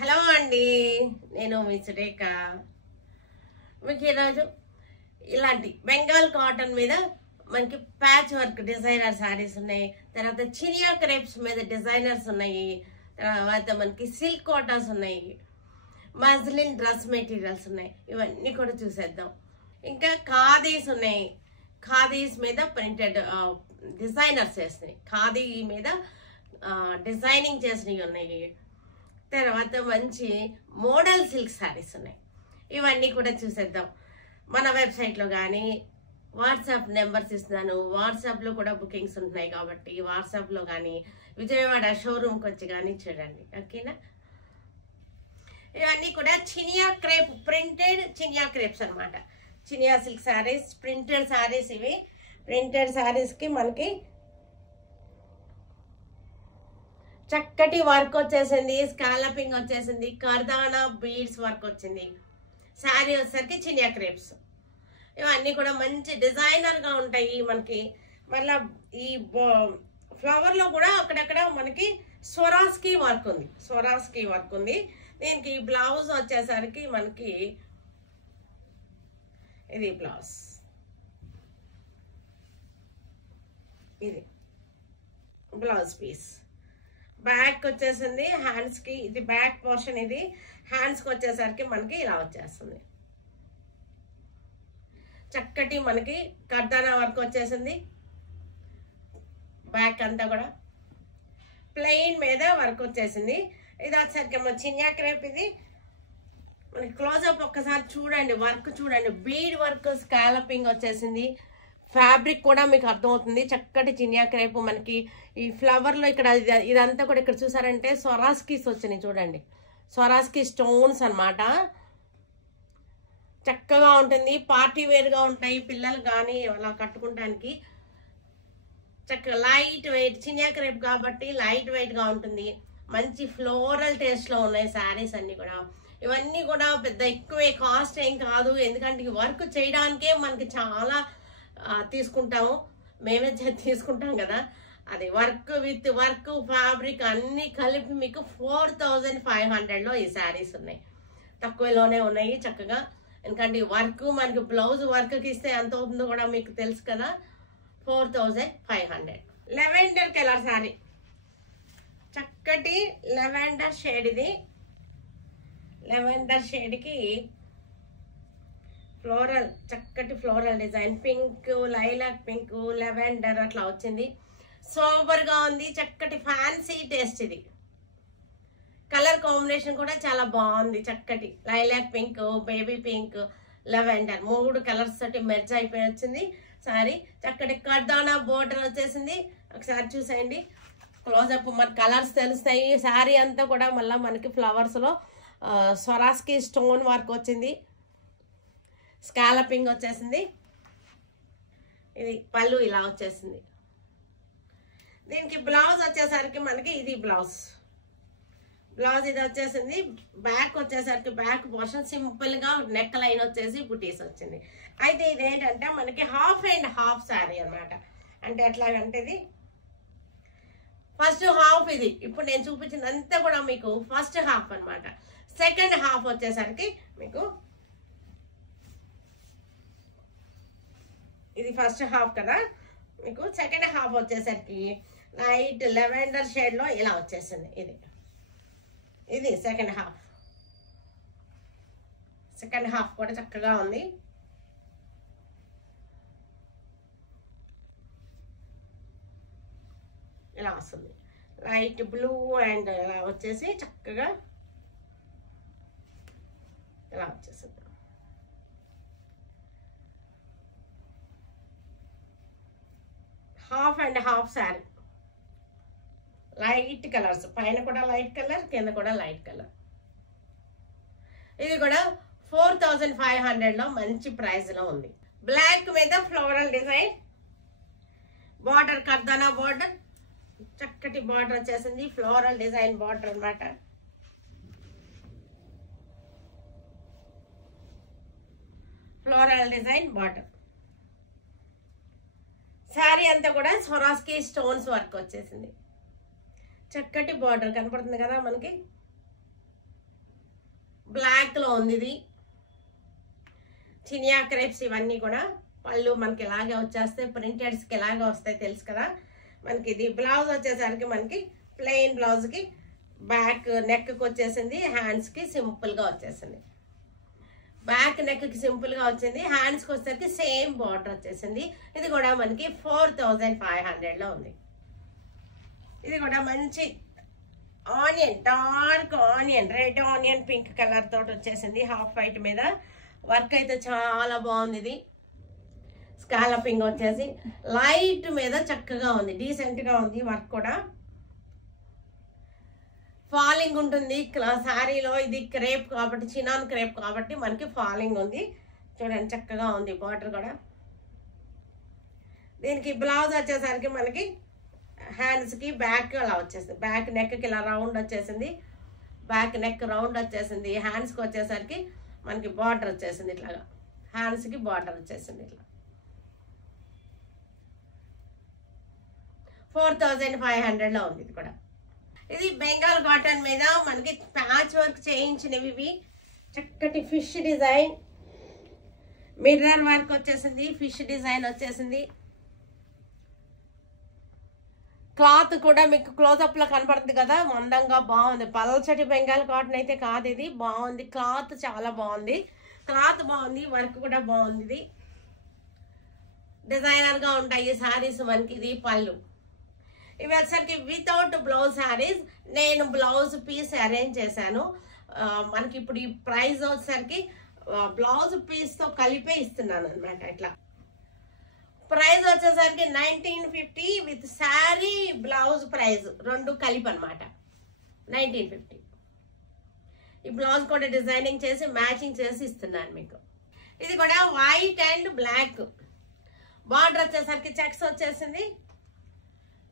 Hello అండి, నేను మీ సురేఖ. మీకు ఈరోజు ఇలాంటి బెంగాల్ కాటన్ మీద మనకి ప్యాచ్ వర్క్ డిజైనర్ శారీస్ ఉన్నాయి. తర్వాత చినియా క్రేప్స్ మీద డిజైనర్స్ ఉన్నాయి. తర్వాత మనకి సిల్క్ కోటాస్ ఉన్నాయి, మజ్లిన్ డ్రెస్ మెటీరియల్స్ ఉన్నాయి. ఇవన్నీ కూడా చూసేద్దాం. ఇంకా ఖాదీస్ ఉన్నాయి. ఖాదీస్ మీద ప్రింటెడ్ డిజైనర్స్ వేస్తున్నాయి. ఖాదీ మీద డిజైనింగ్ చేసినవి ఉన్నాయి. తర్వాత మంచి మోడల్ సిల్క్ శారీస్ ఉన్నాయి. ఇవన్నీ కూడా చూసేద్దాం. మన వెబ్సైట్లో కానీ వాట్సాప్ నెంబర్స్ ఇస్తున్నాను. వాట్సాప్లో కూడా బుకింగ్స్ ఉంటున్నాయి కాబట్టి వాట్సాప్లో కానీ విజయవాడ షోరూమ్కి వచ్చి కానీ చూడండి, ఓకేనా. ఇవన్నీ కూడా చినియా క్రేప్ ప్రింటెడ్ చినియా క్రేప్స్ అనమాట. చినియా సిల్క్ శారీస్, ప్రింటెడ్ శారీస్. ఇవి ప్రింటెడ్ శారీస్కి మనకి చక్కటి వర్క్ వచ్చేసింది, స్కాలపింగ్ వచ్చేసింది, కర్దానా బీడ్స్ వర్క్ వచ్చింది. శారీ వచ్చేసరికి చినియా క్రేప్స్. ఇవన్నీ కూడా మంచి డిజైనర్గా ఉంటాయి మనకి. మళ్ళీ ఈ ఫ్లవర్లో కూడా అక్కడక్కడ మనకి స్వరాస్కి వర్క్ ఉంది. స్వరాస్కి వర్క్ ఉంది. దీనికి బ్లౌజ్ వచ్చేసరికి మనకి ఇది బ్లౌజ్, ఇది బ్లౌజ్ పీస్. బ్యాక్ వచ్చేసింది హ్యాండ్స్కి. ఇది బ్యాక్ పోర్షన్. ఇది హ్యాండ్స్కి వచ్చేసరికి మనకి ఇలా వచ్చేస్తుంది. చక్కటి మనకి కర్దానా వర్క్ వచ్చేసింది. బ్యాక్ అంతా కూడా ప్లెయిన్ మీద వర్క్ వచ్చేసింది. ఇది వచ్చేసరికి మన చినియా క్రేప్. ఇది మనకి క్లోజప్ ఒక్కసారి చూడండి, వర్క్ చూడండి. బీడ్ వర్క్, స్కాలపింగ్ వచ్చేసింది. ఫ్యాబ్రిక్ కూడా మీకు అర్థమవుతుంది. చక్కటి చినియా క్రేప్. మనకి ఈ ఫ్లవర్లో ఇక్కడ ఇదంతా కూడా ఇక్కడ చూసారంటే స్వరాస్కీస్ వచ్చినాయి చూడండి. స్వరాస్కీ స్టోన్స్ అనమాట. చక్కగా ఉంటుంది. పార్టీ వేర్గా ఉంటాయి. పిల్లలు కానీ అలా కట్టుకుంటానికి చక్కగా లైట్ వెయిట్. చినియా క్రేప్ కాబట్టి లైట్ వెయిట్గా ఉంటుంది. మంచి ఫ్లోరల్ టేస్ట్లో ఉన్నాయి శారీస్ అన్నీ కూడా. ఇవన్నీ కూడా పెద్ద ఎక్కువే కాస్ట్ ఏం కాదు. ఎందుకంటే ఈ వర్క్ చేయడానికే మనకి చాలా తీసుకుంటాము. మేమే తీసుకుంటాం కదా. అది వర్క్ విత్ వర్క్ ఫ్యాబ్రిక్ అన్నీ కలిపి మీకు 4500లో ఈ శారీస్ ఉన్నాయి. తక్కువలోనే ఉన్నాయి చక్కగా. ఎందుకంటే ఈ వర్క్ మనకి బ్లౌజ్ వర్క్కి ఇస్తే ఎంత అవుతుందో కూడా మీకు తెలుసు కదా. 4500. లెవెండర్ కలర్ శారీ, చక్కటి లెవెండర్ షేడ్. ఇది లెవెండర్ షేడ్కి ఫ్లోరల్, చక్కటి floral design. Pink, lilac pink, lavender అట్లా వచ్చింది. సూపర్గా ఉంది. చక్కటి ఫ్యాన్సీ టేస్ట్. ఇది కలర్ కాంబినేషన్ కూడా చాలా బాగుంది. చక్కటి lilac pink, baby pink, lavender 3 colours తోటి మెర్జ్ అయిపోయి వచ్చింది సారీ. చక్కటి కర్దానా బోర్డర్ వచ్చేసింది. ఒకసారి చూసేయండి క్లోజప్, మన కలర్స్ తెలుస్తాయి. శారీ అంతా కూడా మళ్ళీ మనకి ఫ్లవర్స్లో స్వరాస్కి స్టోన్ వర్క్ వచ్చింది. స్కాలపింగ్ వచ్చేసింది. ఇది పళ్ళు ఇలా వచ్చేసింది. దీనికి బ్లౌజ్ వచ్చేసరికి మనకి ఇది బ్లౌజ్. ఇది వచ్చేసింది. బ్యాక్ వచ్చేసరికి బ్యాక్ పోర్షన్ సింపుల్గా నెక్ లైన్ వచ్చేసి బుటీస్ వచ్చింది. అయితే ఇది ఏంటంటే మనకి హాఫ్ అండ్ హాఫ్ శారీ అనమాట. అంటే ఎట్లాగంటే ఇది ఫస్ట్ హాఫ్. ఇది ఇప్పుడు నేను చూపించింది అంతా కూడా మీకు ఫస్ట్ హాఫ్ అనమాట. సెకండ్ హాఫ్ వచ్చేసరికి మీకు ఇది ఫస్ట్ హాఫ్ కదా. మీకు సెకండ్ హాఫ్ వచ్చేసరికి లైట్ లెవెండర్ షేడ్లో ఇలా వచ్చేసింది. ఇది సెకండ్ హాఫ్. సెకండ్ హాఫ్ కూడా చక్కగా ఉంది. ఇలా వస్తుంది. లైట్ బ్లూ అండ్ ఇలా వచ్చేసి చక్కగా ఇలా వచ్చేసింది. Half and half sari. Light colours, పైన కూడా లైట్ కలర్, కింద కూడా లైట్ కలర్. ఇది కూడా 4500లో మంచి ప్రైస్లో ఉంది. బ్లాక్ మీద ఫ్లోరల్ డిజైన్, బార్డర్ కర్దానా బార్డర్, చక్కటి బార్డర్ వచ్చేసింది. ఫ్లోరల్ డిజైన్ బార్డర్ అనమాట. Floral design border. శారీ అంతా కూడా స్వరాస్కి స్టోన్స్ వర్క్ వచ్చేసింది. చక్కటి బార్డర్ కనపడుతుంది కదా మనకి. బ్లాక్లో ఉంది ఇది. చినియా క్రేప్స్ ఇవన్నీ కూడా పళ్ళు మనకి ఇలాగే వచ్చేస్తాయి, ప్రింటెడ్స్కి ఇలాగే వస్తాయి తెలుసు కదా. మనకి ఇది బ్లౌజ్ వచ్చేసరికి మనకి ప్లెయిన్ బ్లౌజ్కి బ్యాక్ నెక్కి వచ్చేసింది, హ్యాండ్స్కి సింపుల్గా వచ్చేసింది. బ్యాక్ నెక్కి సింపుల్గా వచ్చింది, హ్యాండ్స్కి వచ్చేసరికి సేమ్ బార్డర్ వచ్చేసింది. ఇది కూడా మనకి 4500లో ఉంది. ఇది కూడా మంచి onion, dark onion, red onion pink colour తోటి వచ్చేసింది. హాఫ్ వైట్ మీద వర్క్ అయితే చాలా బాగుంది. ఇది స్కాలపింగ్ వచ్చేసి లైట్ మీద చక్కగా ఉంది, డీసెంట్గా ఉంది. వర్క్ కూడా ఫాలింగ్ ఉంటుంది శారీలో. ఇది క్రేప్ కాబట్టి, చినాన్ క్రేప్ కాబట్టి మనకి ఫాలింగ్ ఉంది. చూడండి చక్కగా ఉంది బార్డర్ కూడా. దీనికి బ్లౌజ్ వచ్చేసరికి మనకి హ్యాండ్స్కి బ్యాక్ అలా వచ్చేసింది, బ్యాక్ నెక్కి ఇలా రౌండ్ వచ్చేసింది, బ్యాక్ నెక్ రౌండ్ వచ్చేసింది. హ్యాండ్స్కి వచ్చేసరికి మనకి బార్డర్ వచ్చేసింది ఇట్లాగా, హ్యాండ్స్కి బార్డర్ వచ్చేసింది ఇట్లా. 4500లో ఉంది ఇది కూడా. ఇది బెంగాల్ కాటన్ మీద మనకి ప్యాచ్ వర్క్ చేయించినవి ఇవి. చక్కటి ఫిష్ డిజైన్, మిర్రర్ వర్క్ వచ్చేసింది, ఫిష్ డిజైన్ వచ్చేసింది. క్లాత్ కూడా మీకు క్లోజప్ లో కనపడుతుంది కదా, మందంగా బాగుంది. పల్చటి బెంగాల్ కాటన్ అయితే కాదు ఇది, బాగుంది. క్లాత్ చాలా బాగుంది, క్లాత్ బాగుంది, వర్క్ కూడా బాగుంది. ఇది డిజైనర్ గా ఉంటాయి శారీస్ మనకి. ఇది పళ్ళు. ఇవి వచ్చేసరికి వితౌట్ బ్లౌజ్ శారీస్. నేను బ్లౌజ్ పీస్ అరేంజ్ చేశాను. మనకి ఇప్పుడు ఈ ప్రైస్ వచ్చేసరికి బ్లౌజ్ పీస్ తో కలిపే ఇస్తున్నాను అనమాట. ఇట్లా ప్రైస్ వచ్చేసరికి 1950 విత్ శారీ బ్లౌజ్ ప్రైస్ రెండు కలిపి అనమాట 1950. ఈ బ్లౌజ్ కూడా డిజైనింగ్ చేసి మ్యాచింగ్ చేసి ఇస్తున్నాను మీకు. ఇది కూడా వైట్ అండ్ బ్లాక్. బార్డర్ వచ్చేసరికి చెక్స్ వచ్చేసింది,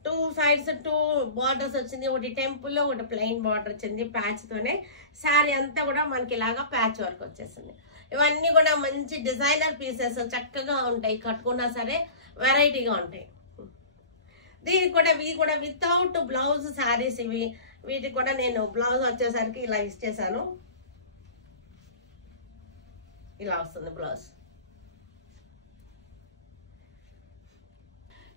2 sides 2 బార్డర్స్ వచ్చింది. ఒకటి టెంపుల్, ఒకటి ప్లెయిన్ బార్డర్ వచ్చింది ప్యాచ్ తోనే. శారీ అంతా కూడా మనకి ఇలాగా ప్యాచ్ వర్క్ వచ్చేసింది. ఇవన్నీ కూడా మంచి డిజైనర్ పీసెస్, చక్కగా ఉంటాయి, కట్టుకున్నా సరే వెరైటీగా ఉంటాయి. దీనికి కూడా ఇవి కూడా వితౌట్ బ్లౌజ్ శారీస్ ఇవి. వీటికి కూడా నేను బ్లౌజ్ వచ్చేసరికి ఇలా ఇచ్చేసాను, ఇలా వస్తుంది బ్లౌజ్.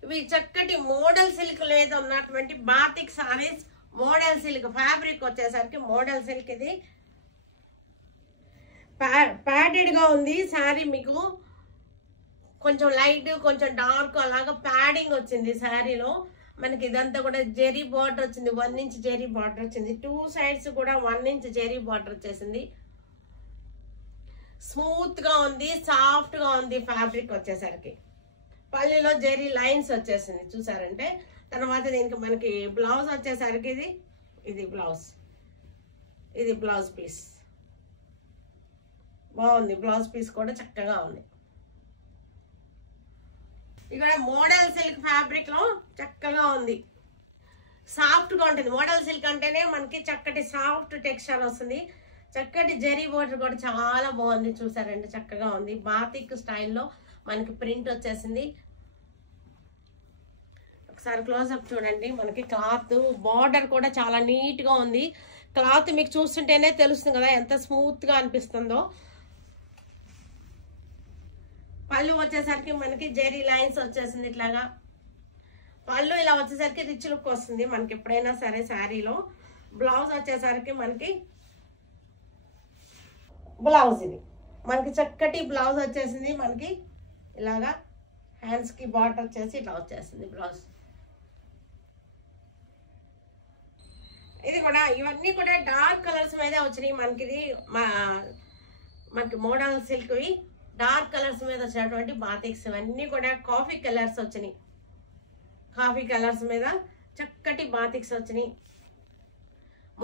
ఇవి చక్కటి మోడల్ సిల్క్ మీద ఉన్నటువంటి batik saris. Model silk fabric వచ్చేసరికి మోడల్ సిల్క్. ఇది ప్యాడెడ్ గా ఉంది శారీ. మీకు కొంచెం లైట్ కొంచెం డార్క్ అలాగా ప్యాడింగ్ వచ్చింది శారీలో. మనకి ఇదంతా కూడా జెరీ బార్డర్ వచ్చింది, 1 inch జెరీ బార్డర్ వచ్చింది. 2 sides కూడా 1 inch జెరీ బార్డర్ వచ్చేసింది. స్మూత్ గా ఉంది, సాఫ్ట్ గా ఉంది ఫ్యాబ్రిక్ వచ్చేసరికి. పళ్ళులో జెరీ లైన్స్ వచ్చేసింది చూసారంటే. తర్వాత దీనికి మనకి బ్లౌజ్ వచ్చేసరికి ఇది బ్లౌజ్, ఇది బ్లౌజ్ పీస్ బాగుంది. బ్లౌజ్ పీస్ కూడా చక్కగా ఉంది. ఇక్కడ మోడల్ సిల్క్ ఫ్యాబ్రిక్ లో చక్కగా ఉంది, సాఫ్ట్ గా ఉంటుంది. మోడల్ సిల్క్ అంటేనే మనకి చక్కటి సాఫ్ట్ టెక్స్చర్ వస్తుంది. చక్కటి జెరీ బోర్డర్ కూడా చాలా బాగుంది చూసారండి, చక్కగా ఉంది. బాతిక్ స్టైల్లో మనకి ప్రింట్ వచ్చేసింది. ఒకసారి క్లోజ్అప్ చూడండి. మనకి క్లాత్ బార్డర్ కూడా చాలా నీట్ గా ఉంది. క్లాత్ మీకు చూస్తుంటేనే తెలుస్తుంది కదా ఎంత స్మూత్ గా అనిపిస్తుందో. పళ్ళు వచ్చేసరికి మనకి జెరీ లైన్స్ వచ్చేసింది ఇట్లాగా. పళ్ళు ఇలా వచ్చేసరికి రిచ్ లుక్ వస్తుంది మనకి ఎప్పుడైనా సరే శారీలో. బ్లౌజ్ వచ్చేసరికి మనకి బ్లౌజ్ ఇది మనకి చక్కటి బ్లౌజ్ వచ్చేసింది. మనకి ఇలాగా హ్యాండ్స్ కి బార్డర్ వచ్చేసి ఇట్లా వచ్చేసింది బ్లౌజ్. ఇది కూడా ఇవన్నీ కూడా డార్క్ కలర్స్ మీద వచ్చినాయి మనకి. ఇది మనకి మోడల్ సిల్క్ డార్క్ కలర్స్ మీద వచ్చినటువంటి బాతిక్స్. ఇవన్నీ కూడా కాఫీ కలర్స్ వచ్చినాయి, కాఫీ కలర్స్ మీద చక్కటి బాతిక్స్ వచ్చినాయి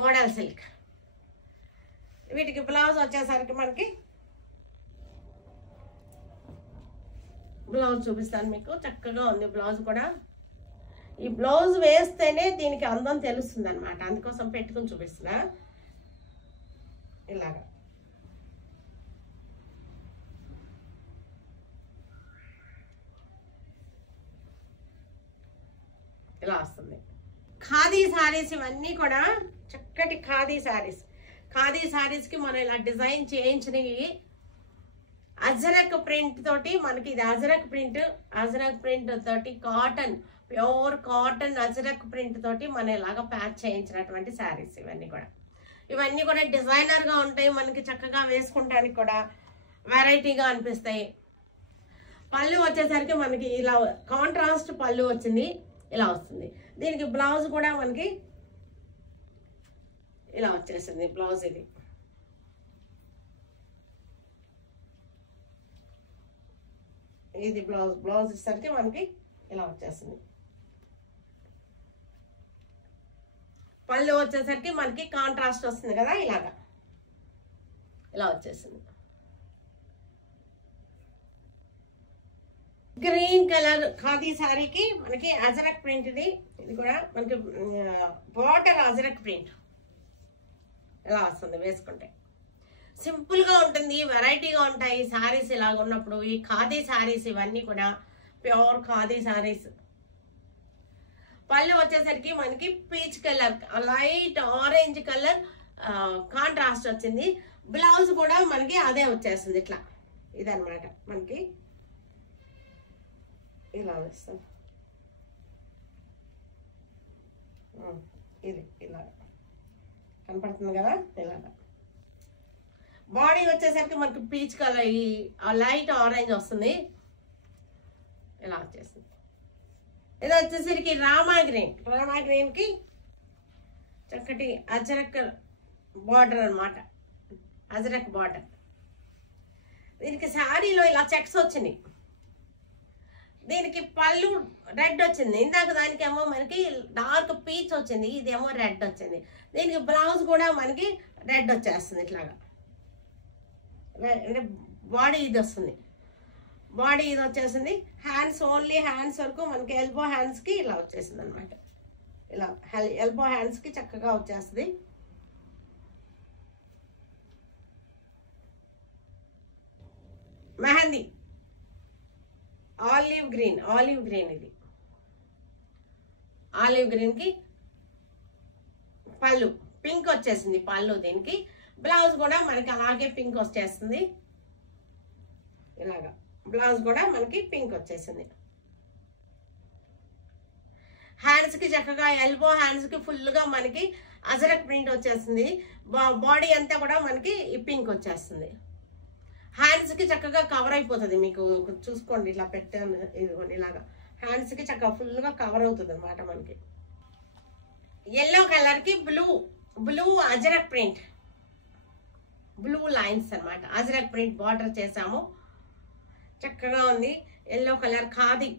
మోడల్ సిల్క్. వీటికి బ్లౌజ్ వచ్చేసరికి మనకి బ్లౌజ్ చూపిస్తాను మీకు. చక్కగా ఉంది బ్లౌజ్ కూడా. ఈ బ్లౌజ్ వేస్తేనే దీనికి అందం తెలుస్తుంది అనమాట, అందుకోసం పెట్టుకుని చూపిస్తున్నా. ఇలాగా ఇలా వస్తుంది. ఖాదీ శారీస్ ఇవన్నీ కూడా చక్కటి ఖాదీ శారీస్. ఖాదీ సారీస్ కి మనం ఇలా డిజైన్ చేయించినవి అజరక్ ప్రింట్ తోటి, మనకి ఇది అజరక్ ప్రింట్ తోటి cotton, pure cotton ajrakh print తోటి మనం ఇలాగా ప్యాచ్ చేయించినటువంటి శారీస్ ఇవన్నీ కూడా డిజైనర్ గా ఉంటాయి, మనకి చక్కగా వేసుకుంటానికి కూడా వెరైటీగా అనిపిస్తాయి. పళ్ళు వచ్చేసరికి మనకి ఇలా కాంట్రాస్ట్ పళ్ళు వచ్చింది, ఇలా వస్తుంది. దీనికి బ్లౌజ్ కూడా మనకి ఇలా వచ్చేసింది బ్లౌజ్. ఇది బ్లౌజ్ ఇసరికి మనకి ఇలా వచ్చేసింది. పళ్ళు వచ్చేసరికి మనకి కాంట్రాస్ట్ వస్తుంది కదా, ఇలాగా ఇలా వచ్చేసింది. గ్రీన్ కలర్ ఖాదీ శారీకి మనకి అజరక్ ప్రింట్ ఇది కూడా మనకి బార్డర్ అజరక్ ప్రింట్ ఇలా వస్తుంది. వేసుకుంటే సింపుల్ గా ఉంటుంది, వెరైటీగా ఉంటాయి శారీస్ ఇలాగ ఉన్నప్పుడు. ఈ ఖాదీ శారీస్ ఇవన్నీ కూడా ప్యూర్ ఖాదీ శారీస్. పళ్ళు వచ్చేసరికి మనకి peach colour, light orange colour contrast వచ్చింది. బ్లౌజ్ కూడా మనకి అదే వచ్చేస్తుంది, ఇట్లా ఇదన్నమాట. మనకి ఇలా వేస్తాం, ఇది ఇలా కనపడుతుంది కదా. ఇలాగా బాడీ వచ్చేసరికి మనకి పీచ్ కలర్, ఈ లైట్ ఆరెంజ్ వస్తుంది, ఇలా వచ్చేసింది. ఇది వచ్చేసరికి రామా గ్రీన్ కి చక్కటి అజరక్ బార్డర్ అనమాట, అజరక్ బార్డర్. దీనికి శారీలో ఇలా చెక్స్ వచ్చినాయి. దీనికి పళ్ళు రెడ్ వచ్చింది, ఇందాక దానికేమో మనకి డార్క్ పీచ్ వచ్చింది, ఇదేమో రెడ్ వచ్చింది. దీనికి బ్లౌజ్ కూడా మనకి రెడ్ వచ్చేస్తుంది, ఇట్లాగా అంటే బాడీ ఇది వస్తుంది, బాడీ ఇది వచ్చేసింది. హ్యాండ్స్ ఓన్లీ హ్యాండ్స్ వరకు మనకి ఎల్బో హ్యాండ్స్ కి ఇలా వచ్చేసింది అనమాట. ఇలా ఎల్బో హ్యాండ్స్ కి చక్కగా వచ్చేస్తుంది. మెహందీ ఆలివ్ గ్రీన్ ఇది ఆలివ్ గ్రీన్ కి పళ్ళు పింక్ వచ్చేసింది. పళ్ళు దీనికి బ్లౌజ్ కూడా మనకి అలాగే పింక్ వచ్చేస్తుంది, ఇలాగా బ్లౌజ్ కూడా మనకి పింక్ వచ్చేసింది. హ్యాండ్స్ కి చక్కగా ఎల్బో హ్యాండ్స్ కి ఫుల్ గా మనకి అజరక్ ప్రింట్ వచ్చేస్తుంది. బాడీ అంతా కూడా మనకి ఈ పింక్ వచ్చేస్తుంది. హ్యాండ్స్ కి చక్కగా కవర్ అయిపోతుంది, మీకు చూసుకోండి ఇట్లా పెట్టాను, ఇదిగోండి ఇలాగా హ్యాండ్స్ కి చక్కగా ఫుల్ గా కవర్ అవుతుంది అనమాట. మనకి ఎల్లో కలర్ కి blue ajrakh print, blue lines అనమాట. అజరక్ ప్రింట్ బార్డర్ చేసాము, చక్కగా ఉంది. Yellow colour khadi.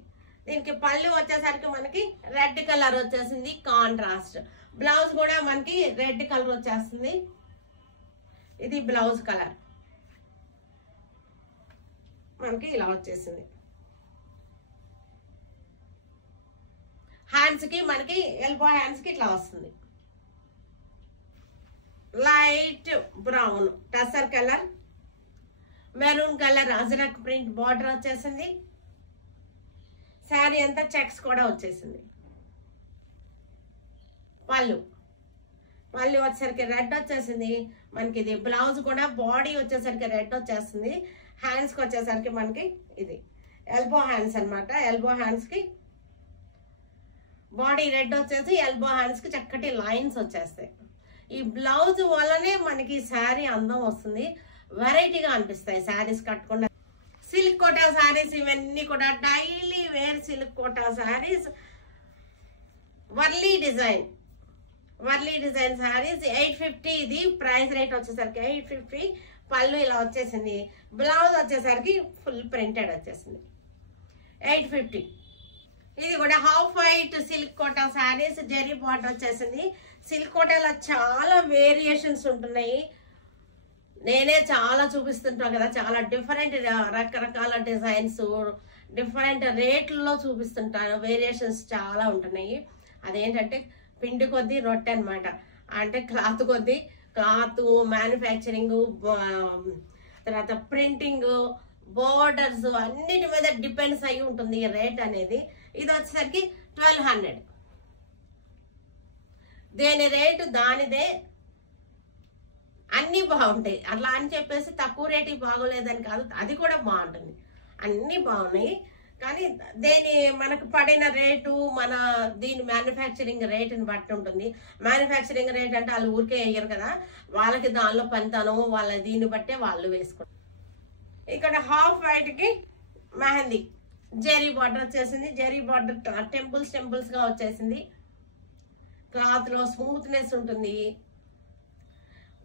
దీనికి పళ్ళు వచ్చేసరికి మనకి రెడ్ కలర్ వచ్చేసింది, కాంట్రాస్ట్. బ్లౌజ్ కూడా మనకి రెడ్ కలర్ వచ్చేస్తుంది, ఇది బ్లౌజ్ కలర్ మనకి ఇలా వచ్చేసింది. హ్యాండ్స్ కి మనకి ఎల్బో హ్యాండ్స్ కి ఇట్లా వస్తుంది. Light brown tussar colour, maroon colour ajrakh print border వచ్చేసింది. శారీ అంతా చెక్స్ కూడా వచ్చేసింది. పళ్ళు వచ్చేసరికి రెడ్ వచ్చేసింది మనకి. ఇది బ్లౌజ్ కూడా బాడీ వచ్చేసరికి రెడ్ వచ్చేస్తుంది. హ్యాండ్స్ కి వచ్చేసరికి మనకి ఇది ఎల్బో హ్యాండ్స్ అనమాట. ఎల్బో హ్యాండ్స్ కి బాడీ రెడ్ వచ్చేసి ఎల్బో హ్యాండ్స్ కి చక్కటి లైన్స్ వచ్చేస్తాయి. ఈ బ్లౌజ్ వల్లనే మనకి శారీ అందం వస్తుంది, వెరైటీగా అనిపిస్తాయి శారీస్ కట్టుకున్న. సిల్క్ కోటా శారీస్ ఇవన్నీ కూడా daily wear silk Kota saris. Warli design saris 850 ఇది ప్రైస్ రేట్ వచ్చేసరికి 850. పళ్ళు ఇలా వచ్చేసింది, బ్లౌజ్ వచ్చేసరికి ఫుల్ ప్రింటెడ్ వచ్చేసింది 850. ఇది కూడా half white silk Kota saris, zari border వచ్చేసింది. సిల్క్ కోటాలో చాలా వేరియేషన్స్ ఉంటున్నాయి, నేనే చాలా చూపిస్తుంటాను కదా, చాలా డిఫరెంట్ రకరకాల డిజైన్స్ డిఫరెంట్ రేట్లలో చూపిస్తుంటాను. వేరియేషన్స్ చాలా ఉంటున్నాయి. అదేంటంటే పిండి కొద్దీ రొట్టె అనమాట. అంటే క్లాత్ కొద్దీ క్లాత్, మ్యానుఫ్యాక్చరింగ్, తర్వాత ప్రింటింగ్, బోర్డర్స్ అన్నిటి మీద డిపెండ్స్ అయి ఉంటుంది రేట్ అనేది. ఇది వచ్చేసరికి 1200. దేని రేటు దానిదే. అన్నీ బాగుంటాయి. అట్లా అని చెప్పేసి తక్కువ రేటుకి బాగోలేదని కాదు, అది కూడా బాగుంటుంది. అన్నీ బాగున్నాయి. కానీ మనకు పడిన రేటు మన దీని మ్యానుఫ్యాక్చరింగ్ రేటుని బట్టి ఉంటుంది. మ్యానుఫ్యాక్చరింగ్ రేట్ అంటే వాళ్ళు ఊరికే వేయరు కదా, వాళ్ళకి దానిలో పనితనం వాళ్ళ దీన్ని బట్టే వాళ్ళు వేసుకుంటారు. ఇక్కడ హాఫ్ వైట్కి మెహందీ జెరీ బార్డర్ వచ్చేసింది. జెరీ బార్డర్ టెంపుల్స్ గా వచ్చేసింది. క్లాత్ లో స్మూత్నెస్ ఉంటుంది.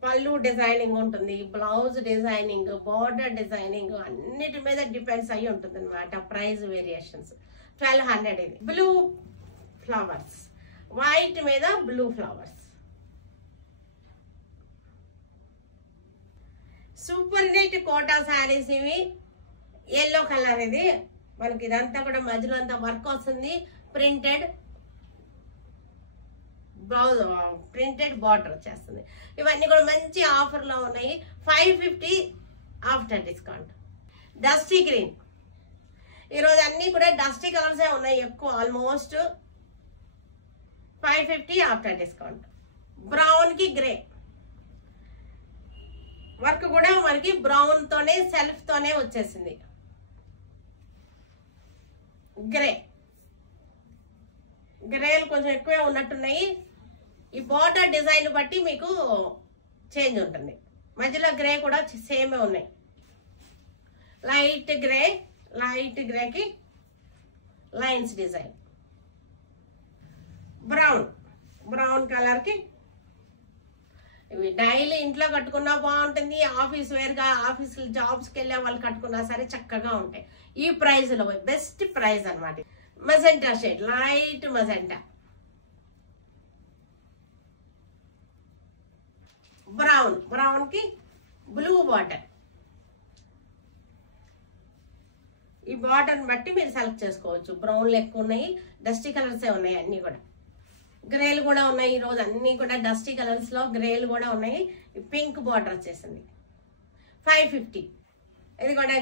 పళ్ళు డిజైనింగ్ ఉంటుంది, బ్లౌజ్ డిజైనింగ్, బార్డర్ డిజైనింగ్ అన్నిటి మీద డిపెండ్స్ అయ్యి ఉంటుంది అనమాట. Price variations 1200. ఇది బ్లూ ఫ్లవర్స్, వైట్ మీద blue flowers, super neat Kota saris ఇవి. ఎల్లో కలర్ ఇది మనకి. ఇదంతా కూడా మధ్యలో అంతా వర్క్ వస్తుంది. ప్రింటెడ్ బ్లౌజ్, ప్రింటెడ్ బార్డర్ వచ్చేస్తుంది. ఇవన్నీ కూడా మంచి ఆఫర్లో ఉన్నాయి. 550 ఆఫ్టర్ డిస్కౌంట్. డస్టీ గ్రీన్, ఈరోజు అన్నీ కూడా డస్టీ కలర్సే ఉన్నాయి ఎక్కువ, ఆల్మోస్ట్ 550 ఆఫ్టర్ డిస్కౌంట్. బ్రౌన్ కి గ్రే వర్క్ కూడా మనకి బ్రౌన్ తోనే సెల్ఫ్ తోనే వచ్చేసింది. గ్రేలు కొంచెం ఎక్కువే ఉన్నట్టున్నాయి. ఈ బార్డర్ డిజైన్ బట్టి మీకు చేంజ్ ఉంటుంది. మధ్యలో గ్రే కూడా సేమే ఉన్నాయి. లైట్ గ్రేకి లైన్స్ డిజైన్. బ్రౌన్ కలర్కి ఇవి డైలీ ఇంట్లో కట్టుకున్నా బాగుంటుంది. ఆఫీస్ వేర్గా ఆఫీస్ జాబ్స్కి వెళ్ళే వాళ్ళు కట్టుకున్నా సరే చక్కగా ఉంటాయి. ఈ ప్రైస్లో బెస్ట్ ప్రైస్ అనమాట. Magenta shade, light magenta. Brown కి బ్లూ బార్డర్. ఈ బార్డర్ బట్టి మీరు సెలెక్ట్ చేసుకోవచ్చు. బ్రౌన్లు ఎక్కువ ఉన్నాయి, డస్టీ కలర్సే ఉన్నాయి అన్ని కూడా. గ్రేలు కూడా ఉన్నాయి. ఈరోజు అన్ని కూడా డస్టీ కలర్స్ లో గ్రేలు కూడా ఉన్నాయి. పింక్ బార్డర్ వచ్చేసింది. 550. ఇది కూడా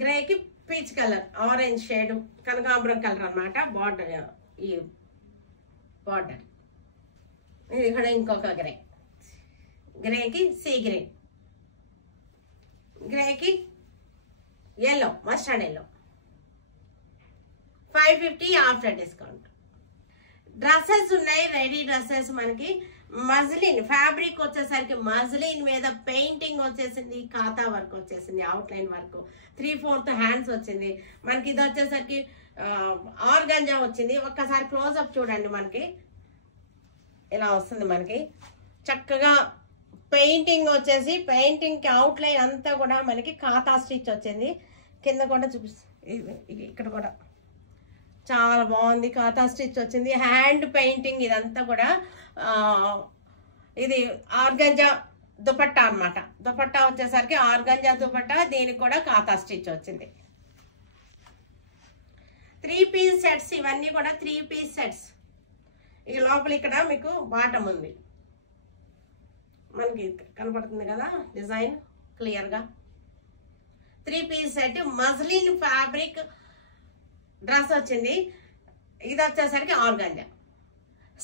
గ్రేకి పీచ్ కలర్, ఆరెంజ్ షేడ్, కనకాంబరం కలర్ అన్నమాట బార్డర్. ఈ బార్డర్ ఇది కూడా ఇంకొక గ్రేకి సీ గ్రేకి yellow, mustard yellow. 550 after discount. Dresses ఉన్నాయి, రెడీ డ్రెస్సెస్ మనకి. మజ్లిన్ ఫ్యాబ్రిక్ వచ్చేసరికి మజ్లిన్ మీద పెయింటింగ్ వచ్చేసింది, ఖాతా వర్క్ వచ్చేసింది, అవుట్లైన్ వర్క్, 3/4 హ్యాండ్స్ వచ్చింది మనకి. ఇది వచ్చేసరికి ఆర్గంజా వచ్చింది. ఒక్కసారి క్లోజ్అప్ చూడండి. మనకి ఇలా వస్తుంది. మనకి చక్కగా పెయింటింగ్ వచ్చేసి, పెయింటింగ్ కి అవుట్లైన్ అంతా కూడా మనకి ఖాతా స్టిచ్ వచ్చింది. కింద కూడా చూపిస్తుంది, ఇక్కడ కూడా చాలా బాగుంది. ఖాతా స్టిచ్ వచ్చింది. హ్యాండ్ పెయింటింగ్ ఇదంతా కూడా. ఇది ఆర్గంజా దుపట్టా అన్నమాట. దుపట్టా వచ్చేసరికి ఆర్గంజా దుపట్టా, దీనికి కూడా ఖాతా స్టిచ్ వచ్చింది. 3 పీస్ సెట్స్, ఇవన్నీ కూడా 3 పీస్ సెట్స్. ఈ లోపల ఇక్కడ మీకు బాటమ్ ఉంది, మనకి కనపడుతుంది కదా డిజైన్ క్లియర్గా. 3 piece set muslin fabric dress వచ్చింది. ఇది వచ్చేసరికి ఆర్గంజా.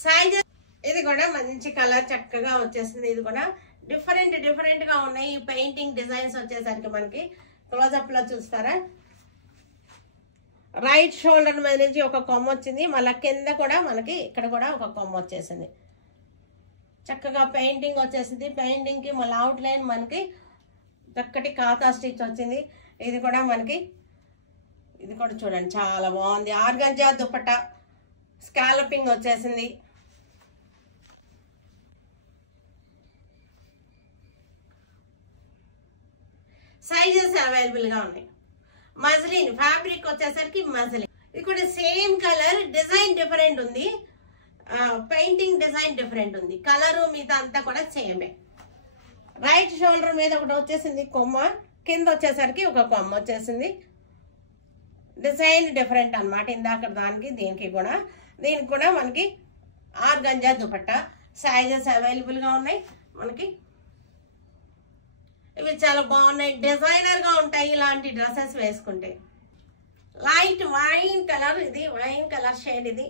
సైజెస్ ఇది కూడా మంచి కలర్ చక్కగా వచ్చేసింది. ఇది కూడా డిఫరెంట్ గా ఉన్నాయి. పెయింటింగ్ డిజైన్స్ వచ్చేసరికి మనకి క్లోజప్ లో చూస్తారా, రైట్ షోల్డర్ మీద నుంచి ఒక కొమ్మ వచ్చింది. మళ్ళీ కింద కూడా మనకి ఇక్కడ కూడా ఒక కొమ్మ వచ్చేసింది. చక్కగా పెయింటింగ్ వచ్చేసింది. పెయింటింగ్ కి మళ్ళీ అవుట్ లైన్ మనకి చక్కటి ఖాతా స్టిచ్ వచ్చింది. ఇది కూడా మనకి, ఇది కూడా చూడండి చాలా బాగుంది. ఆర్గంజా దుపట్టా, స్కాలపింగ్ వచ్చేసింది. సైజెస్ అవైలబుల్ గా ఉన్నాయి. మజ్లిన్ ఫ్యాబ్రిక్ వచ్చేసరికి మజ్లిన్. ఇది కూడా సేమ్ కలర్, డిజైన్ డిఫరెంట్ ఉంది, పెయింటింగ్ డిజైన్ డిఫరెంట్ ఉంది. కలరు మీద అంతా కూడా సేమే. రైట్ షోల్డర్ మీద ఒకటి వచ్చేసింది కొమ్మ, కింద వచ్చేసరికి ఒక కొమ్మ వచ్చేసింది. డిజైన్ డిఫరెంట్ అన్నమాట. ఇందాక దానికి దీనికి కూడా. దీనికి కూడా మనకి ఆర్గంజా దుపట్టా. సైజెస్ అవైలబుల్ గా ఉన్నాయి మనకి. ఇవి చాలా బాగున్నాయి, డిజైనర్ గా ఉంటాయి ఇలాంటి డ్రెస్సెస్ వేసుకుంటే. లైట్ వైన్ కలర్, ఇది వైన్ కలర్ షేడ్. ఇది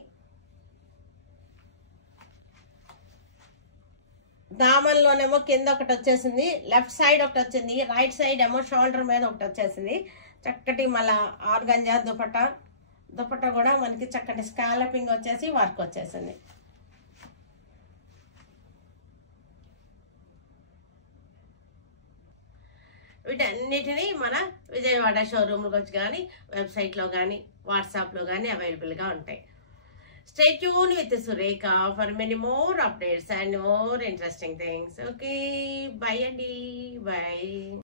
దామన్లోనేమో కింద ఒకటి వచ్చేసింది, లెఫ్ట్ సైడ్ ఒకటి వచ్చింది, రైట్ సైడ్ ఏమో షోల్డర్ మీద ఒకటి వచ్చేసింది. చక్కటి మళ్ళా ఆర్గంజా దుపట్టా కూడా మనకి చక్కటి స్కాలపింగ్ వచ్చేసి వర్క్ వచ్చేసింది. వీటన్నిటినీ మన విజయవాడ షోరూమ్కి వచ్చి కానీ, వెబ్సైట్లో కానీ, వాట్సాప్లో కానీ అవైలబుల్గా ఉంటాయి. Stay tuned with Surekha for many more updates and more interesting things. Okay, bye Andy, bye.